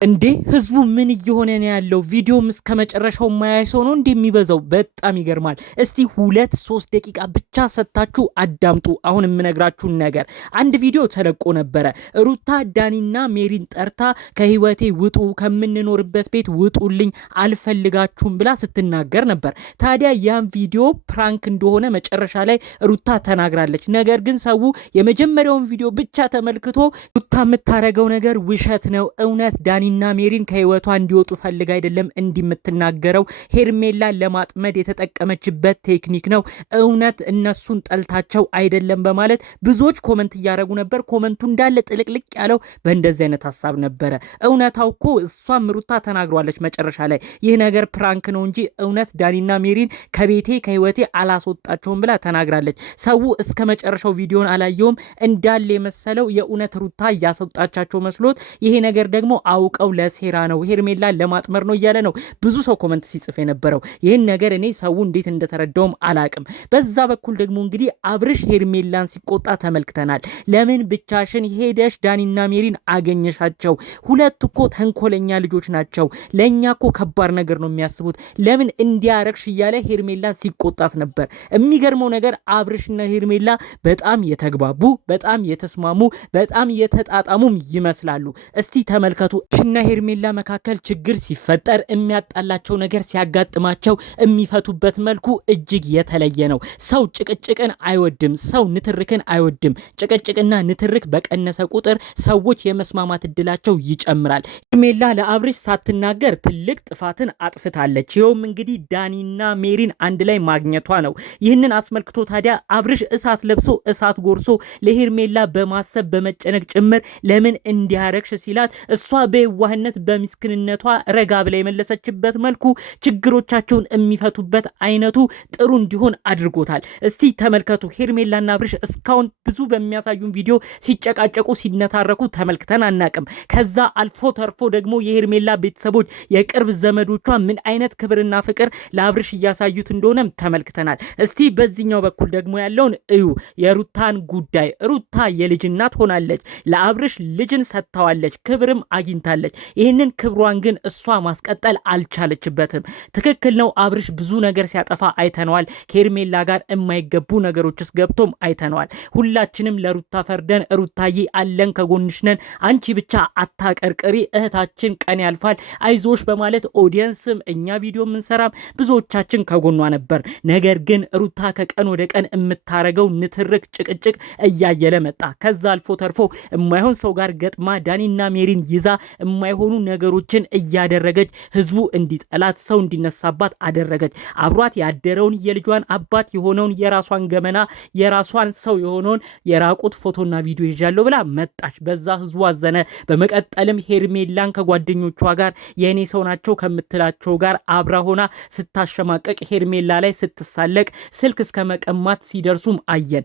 እንዴ ህዝቡ ምን እየሆነ ነው ያለው? ቪዲዮም እስከ መጨረሻው ማያይ ሰው ነው እንደሚበዛው በጣም ይገርማል። እስቲ 2-3 ደቂቃ ብቻ ሰጥታችሁ አዳምጡ። አሁን የምነግራችሁን ነገር አንድ ቪዲዮ ተለቆ ነበረ። ሩታ ዳኒና ሜሪን ጠርታ ከህይወቴ ውጡ፣ ከምንኖርበት ቤት ውጡልኝ፣ አልፈልጋችሁም ብላ ስትናገር ነበር። ታዲያ ያን ቪዲዮ ፕራንክ እንደሆነ መጨረሻ ላይ ሩታ ተናግራለች። ነገር ግን ሰው የመጀመሪያውን ቪዲዮ ብቻ ተመልክቶ ሩታ የምታረገው ነገር ውሸት ነው፣ እውነት ዳኒ ና ሜሪን ከህይወቷ እንዲወጡ ፈልጋ አይደለም እንዲምትናገረው ሄርሜላን ለማጥመድ የተጠቀመችበት ቴክኒክ ነው፣ እውነት እነሱን ጠልታቸው አይደለም በማለት ብዙዎች ኮመንት እያረጉ ነበር። ኮመንቱ እንዳለ ጥልቅልቅ ያለው በእንደዚህ አይነት ሀሳብ ነበረ። እውነታው እኮ እሷም ሩታ ተናግሯለች መጨረሻ ላይ ይህ ነገር ፕራንክ ነው እንጂ እውነት ዳኒና ሜሪን ከቤቴ ከህይወቴ አላስወጣቸውም ብላ ተናግራለች። ሰው እስከ መጨረሻው ቪዲዮን አላየውም። እንዳለ የመሰለው የእውነት ሩታ እያስወጣቻቸው መስሎት ይሄ ነገር ደግሞ አውቀው ለሴራ ነው ሄርሜላን ለማጥመር ነው እያለ ነው ብዙ ሰው ኮመንት ሲጽፍ የነበረው። ይህን ነገር እኔ ሰው እንዴት እንደተረዳውም አላቅም። በዛ በኩል ደግሞ እንግዲህ አብርሽ ሄርሜላን ሲቆጣ ተመልክተናል። ለምን ብቻሽን ሄደሽ ዳኒና ሜሪን አገኘሻቸው? ሁለት እኮ ተንኮለኛ ልጆች ናቸው። ለእኛ እኮ ከባድ ነገር ነው የሚያስቡት። ለምን እንዲያረግሽ እያለ ሄርሜላን ሲቆጣት ነበር። የሚገርመው ነገር አብርሽና ሄርሜላ በጣም የተግባቡ፣ በጣም የተስማሙ፣ በጣም የተጣጣሙም ይመስላሉ። እስቲ ተመልከቱ። እና ሄርሜላ መካከል ችግር ሲፈጠር የሚያጣላቸው ነገር ሲያጋጥማቸው የሚፈቱበት መልኩ እጅግ የተለየ ነው። ሰው ጭቅጭቅን አይወድም። ሰው ንትርክን አይወድም። ጭቅጭቅና ንትርክ በቀነሰ ቁጥር ሰዎች የመስማማት እድላቸው ይጨምራል። ሄርሜላ ለአብርሽ ሳትናገር ትልቅ ጥፋትን አጥፍታለች። ይኸውም እንግዲህ ዳኒና ሜሪን አንድ ላይ ማግኘቷ ነው። ይህንን አስመልክቶ ታዲያ አብርሽ እሳት ለብሶ እሳት ጎርሶ ለሄርሜላ በማሰብ በመጨነቅ ጭምር ለምን እንዲያረግሽ ሲላት እሷ በዋህነት በሚስክንነቷ ረጋ ብላ የመለሰችበት መልኩ ችግሮቻቸውን የሚፈቱበት አይነቱ ጥሩ እንዲሆን አድርጎታል። እስቲ ተመልከቱ። ሄርሜላና አብርሽ እስካሁን ብዙ በሚያሳዩን ቪዲዮ ሲጨቃጨቁ ሲነታረኩ ተመልክተን አናቅም። ከዛ አልፎ ተርፎ ደግሞ የሄርሜላ ቤተሰቦች የቅርብ ዘመዶቿ ምን አይነት ክብርና ፍቅር ለአብርሽ እያሳዩት እንደሆነም ተመልክተናል። እስቲ በዚህኛው በኩል ደግሞ ያለውን እዩ። የሩታን ጉዳይ ሩታ የልጅ እናት ሆናለች። ለአብርሽ ልጅን ሰጥታዋለች፣ ክብርም አግኝታለች። ይህንን ክብሯን ግን እሷ ማስቀጠል አልቻለችበትም። ትክክል ነው። አብርሽ ብዙ ነገር ሲያጠፋ አይተነዋል። ከሄርሜላ ጋር የማይገቡ ነገሮች ውስጥ ገብቶም አይተነዋል። ሁላችንም ለሩታ ፈርደን ሩታዬ አለን ከጎንሽ ነን፣ አንቺ ብቻ አታቀርቅሪ፣ እህታችን ቀን ያልፋል፣ አይዞሽ በማለት ኦዲየንስም እኛ ቪዲዮ የምንሰራም ብዙዎቻችን ከጎኗ ነበር። ነገር ግን ሩታ ከቀን ወደ ቀን የምታረገው ንትርክ ጭቅጭቅ እያየለ መጣ። ከዛ አልፎ ተርፎ የማይሆን ሰው ጋር ገጥማ ዳኒና ሜሪን ይዛ የማይሆኑ ነገሮችን እያደረገች ህዝቡ እንዲጠላት ሰው እንዲነሳባት አደረገች። አብሯት ያደረውን የልጇን አባት የሆነውን የራሷን ገመና የራሷን ሰው የሆነውን የራቁት ፎቶና ቪዲዮ ይዣለሁ ብላ መጣች። በዛ ህዝቡ አዘነ። በመቀጠልም ሄርሜላን ከጓደኞቿ ጋር የእኔ ሰው ናቸው ከምትላቸው ጋር አብራ ሆና ስታሸማቀቅ ሄርሜላ ላይ ስትሳለቅ ስልክ እስከ መቀማት ሲደርሱም አየን።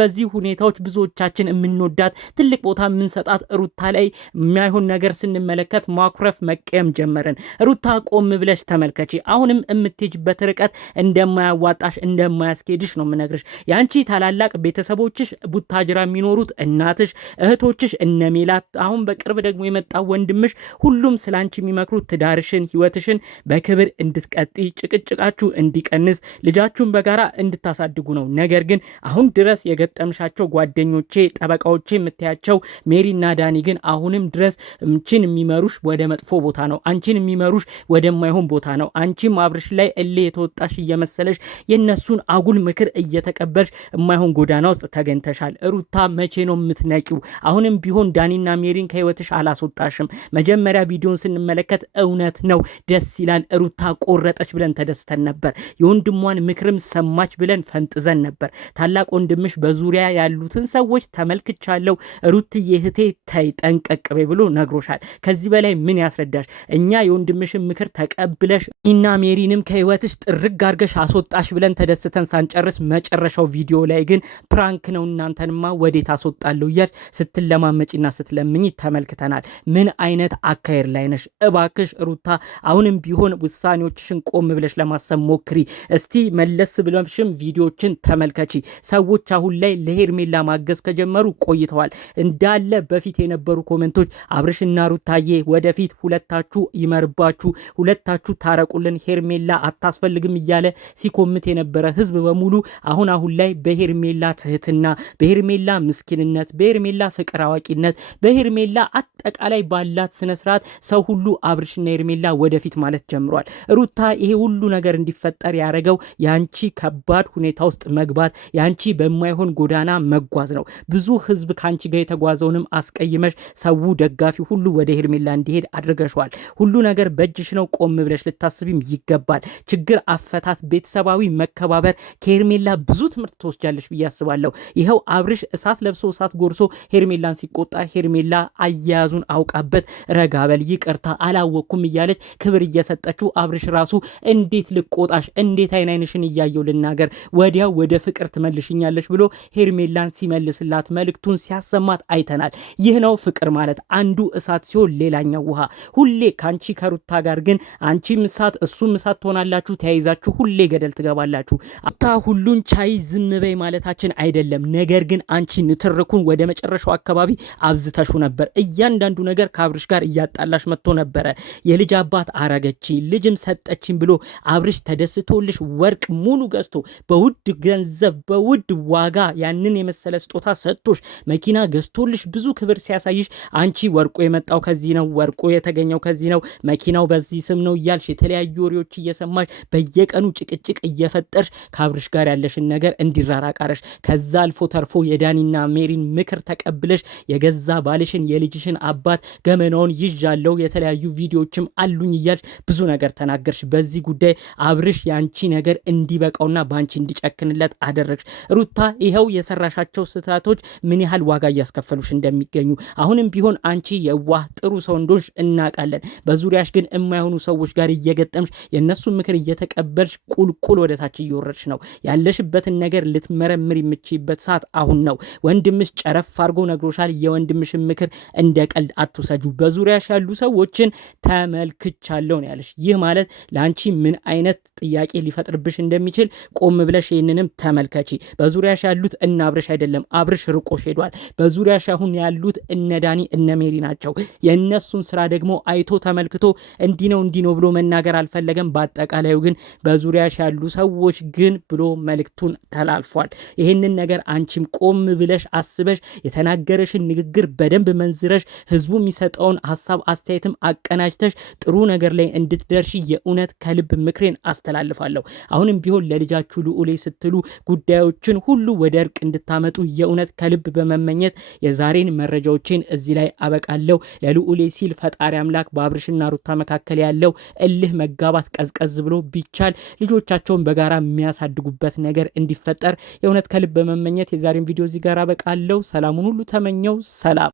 በዚህ ሁኔታዎች ብዙዎቻችን የምንወዳት ትልቅ ቦታ የምንሰጣት ሩታ ላይ የማይሆን ነገር ስንመለከት ማኩረፍ መቀየም ጀመርን። ሩታ ቆም ብለሽ ተመልከቺ። አሁንም የምትሄጅበት ርቀት እንደማያዋጣሽ እንደማያስኬድሽ ነው የምነግርሽ። ያንቺ ታላላቅ ቤተሰቦችሽ ቡታጅራ የሚኖሩት እናትሽ፣ እህቶችሽ እነሜላት፣ አሁን በቅርብ ደግሞ የመጣው ወንድምሽ ሁሉም ስላንቺ የሚመክሩት ትዳርሽን ህይወትሽን በክብር እንድትቀጢ ጭቅጭቃችሁ እንዲቀንስ ልጃችሁን በጋራ እንድታሳድጉ ነው። ነገር ግን አሁን ድረስ የገጠምሻቸው ጓደኞቼ ጠበቃዎቼ የምታያቸው ሜሪና ዳኒ ግን አሁንም ድረስ አንቺን የሚመሩሽ ወደ መጥፎ ቦታ ነው። አንቺን የሚመሩሽ ወደማይሆን ቦታ ነው። አንቺም አብርሽ ላይ እልህ የተወጣሽ እየመሰለሽ የነሱን አጉል ምክር እየተቀበልሽ የማይሆን ጎዳና ውስጥ ተገኝተሻል። ሩታ መቼ ነው የምትነቂው? አሁንም ቢሆን ዳኒና ሜሪን ከህይወትሽ አላስወጣሽም። መጀመሪያ ቪዲዮን ስንመለከት እውነት ነው ደስ ይላል። ሩታ ቆረጠች ብለን ተደስተን ነበር። የወንድሟን ምክርም ሰማች ብለን ፈንጥዘን ነበር። ታላቅ ወንድምሽ በዙሪያ ያሉትን ሰዎች ተመልክቻለሁ። ሩትዬ እህቴ ተይ ጠንቀቅ በይ ብሎ ነግሮሻል። ከዚህ በላይ ምን ያስረዳሽ? እኛ የወንድምሽን ምክር ተቀብለሽ እና ሜሪንም ከህይወትሽ ጥርግ አድርገሽ አስወጣሽ ብለን ተደስተን ሳንጨርስ መጨረሻው ቪዲዮ ላይ ግን ፕራንክ ነው እናንተንማ ወዴት አስወጣለሁ እያልሽ ስትለማመጪና ስትለምኝ ተመልክተናል። ምን አይነት አካሄድ ላይ ነሽ? እባክሽ ሩታ አሁንም ቢሆን ውሳኔዎችሽን ቆም ብለሽ ለማሰብ ሞክሪ። እስቲ መለስ ብለሽም ቪዲዮችን ተመልከቺ። ሰዎች አሁን ላይ ለሄርሜላ ማገዝ ከጀመሩ ቆይተዋል። እንዳለ በፊት የነበሩ ኮሜንቶች አብርሽና ሩታ ሩታዬ ወደፊት ሁለታችሁ ይመርባችሁ፣ ሁለታችሁ ታረቁልን፣ ሄርሜላ አታስፈልግም እያለ ሲኮምት የነበረ ህዝብ በሙሉ አሁን ላይ በሄርሜላ ትህትና፣ በሄርሜላ ምስኪንነት፣ በሄርሜላ ፍቅር አዋቂነት፣ በሄርሜላ አጠቃላይ ባላት ስነ ስርዓት ሰው ሁሉ አብርሽና ሄርሜላ ወደፊት ማለት ጀምሯል። ሩታ ይሄ ሁሉ ነገር እንዲፈጠር ያደረገው ያንቺ ከባድ ሁኔታ ውስጥ መግባት፣ ያንቺ በማይሆን ጎዳና መጓዝ ነው። ብዙ ህዝብ ካንቺ ጋር የተጓዘውንም አስቀይመሽ ሰው ደጋፊ ሁሉ ወደ ሄርሜላ እንዲሄድ አድርገሽዋል። ሁሉ ነገር በእጅሽ ነው። ቆም ብለሽ ልታስቢም ይገባል። ችግር አፈታት፣ ቤተሰባዊ መከባበር ከሄርሜላ ብዙ ትምህርት ትወስጃለሽ ብዬ አስባለሁ። ይኸው አብርሽ እሳት ለብሶ እሳት ጎርሶ ሄርሜላን ሲቆጣ ሄርሜላ አያያዙን አውቃበት ረጋበል ይቅርታ አላወቅኩም እያለች ክብር እየሰጠችው አብርሽ ራሱ እንዴት ልቆጣሽ፣ እንዴት አይንሽን እያየው ልናገር፣ ወዲያው ወደ ፍቅር ትመልሽኛለሽ ብሎ ሄርሜላን ሲመልስላት መልእክቱን ሲያሰማት አይተናል። ይህ ነው ፍቅር ማለት። አንዱ እሳት ሲሆን ሌላኛው ውሃ። ሁሌ ካንቺ ከሩታ ጋር ግን አንቺም እሳት እሱም እሳት ትሆናላችሁ፣ ተያይዛችሁ ሁሌ ገደል ትገባላችሁ። አታ ሁሉን ቻይ ዝም በይ ማለታችን አይደለም። ነገር ግን አንቺ ንትርኩን ወደ መጨረሻው አካባቢ አብዝተሹ ነበር። እያንዳንዱ ነገር ከአብርሽ ጋር እያጣላሽ መጥቶ ነበረ። የልጅ አባት አረገችኝ ልጅም ሰጠችኝ ብሎ አብርሽ ተደስቶልሽ ወርቅ ሙሉ ገዝቶ በውድ ገንዘብ በውድ ዋጋ ያንን የመሰለ ስጦታ ሰጥቶሽ መኪና ገዝቶልሽ ብዙ ክብር ሲያሳይሽ አንቺ ወርቁ የመጣው ከዚህ ነው፣ ወርቁ የተገኘው ከዚህ ነው፣ መኪናው በዚህ ስም ነው እያልሽ የተለያዩ ወሬዎች እየሰማሽ በየቀኑ ጭቅጭቅ እየፈጠርሽ ከአብርሽ ጋር ያለሽን ነገር እንዲራራቃረሽ ከዛ አልፎ ተርፎ የዳኒና ሜሪን ምክር ተቀብለሽ የገዛ ባልሽን የልጅሽን አባት ገመናውን ይዣለው የተለያዩ ቪዲዮዎችም አሉኝ እያልሽ ብዙ ነገር ተናገርሽ። በዚህ ጉዳይ አብርሽ ያንቺ ነገር እንዲበቃውና ባንቺ እንዲጨክንለት አደረግሽ። ሩታ ይኸው የሰራሻቸው ስህተቶች ምን ያህል ዋጋ እያስከፈሉሽ እንደሚገኙ አሁንም ቢሆን አንቺ የዋህ ጥሩ ሰው እንደሆንሽ እናውቃለን። በዙሪያሽ ግን የማይሆኑ ሰዎች ጋር እየገጠምሽ የነሱን ምክር እየተቀበልሽ ቁልቁል ወደታች እየወረድሽ ነው። ያለሽበትን ነገር ልትመረምር የምትችይበት ሰዓት አሁን ነው። ወንድምሽ ጨረፍ አድርጎ ነግሮሻል። የወንድምሽን ምክር እንደ ቀልድ አትውሰጁ። በዙሪያሽ ያሉ ሰዎችን ተመልክቻለሁ ነው ያለሽ። ይህ ማለት ለአንቺ ምን አይነት ጥያቄ ሊፈጥርብሽ እንደሚችል ቆም ብለሽ ይህንንም ተመልከቺ። በዙሪያሽ ያሉት እነ አብርሽ አይደለም፣ አብርሽ ርቆሽ ሄዷል። በዙሪያሽ አሁን ያሉት እነ ዳኒ እነ ሜሪ ናቸው። የእነሱን ስራ ደግሞ አይቶ ተመልክቶ እንዲህ ነው ብሎ መናገር አልፈለገም። በአጠቃላዩ ግን በዙሪያሽ ያሉ ሰዎች ግን ብሎ መልእክቱን ተላልፏል። ይህንን ነገር አንቺም ቆም ብለሽ አስበሽ የተናገረሽን ንግግር በደንብ መንዝረሽ ህዝቡ የሚሰጠውን ሀሳብ አስተያየትም አቀናጅተሽ ጥሩ ነገር ላይ እንድትደርሺ የእውነት ከልብ ምክሬን አስተላልፋለሁ። አሁንም ቢሆን ለልጃችሁ ልዑሌ ስትሉ ጉዳዮችን ሁሉ ወደ እርቅ እንድታመጡ የእውነት ከልብ በመመኘት የዛሬን መረጃዎችን እዚህ ላይ አበቃለሁ። ለልዑሌ ሲል ፈጣሪ አምላክ በአብርሽና ሩታ መካከል ያለው እልህ መጋባት ቀዝቀዝ ብሎ ቢቻል ልጆቻቸውን በጋራ የሚያሳድጉበት ነገር እንዲፈጠር የእውነት ከልብ በመመኘት የዛሬን ቪዲዮ እዚህ ጋር አበቃለሁ። ሰላሙን ሁሉ ተመኘው። ሰላም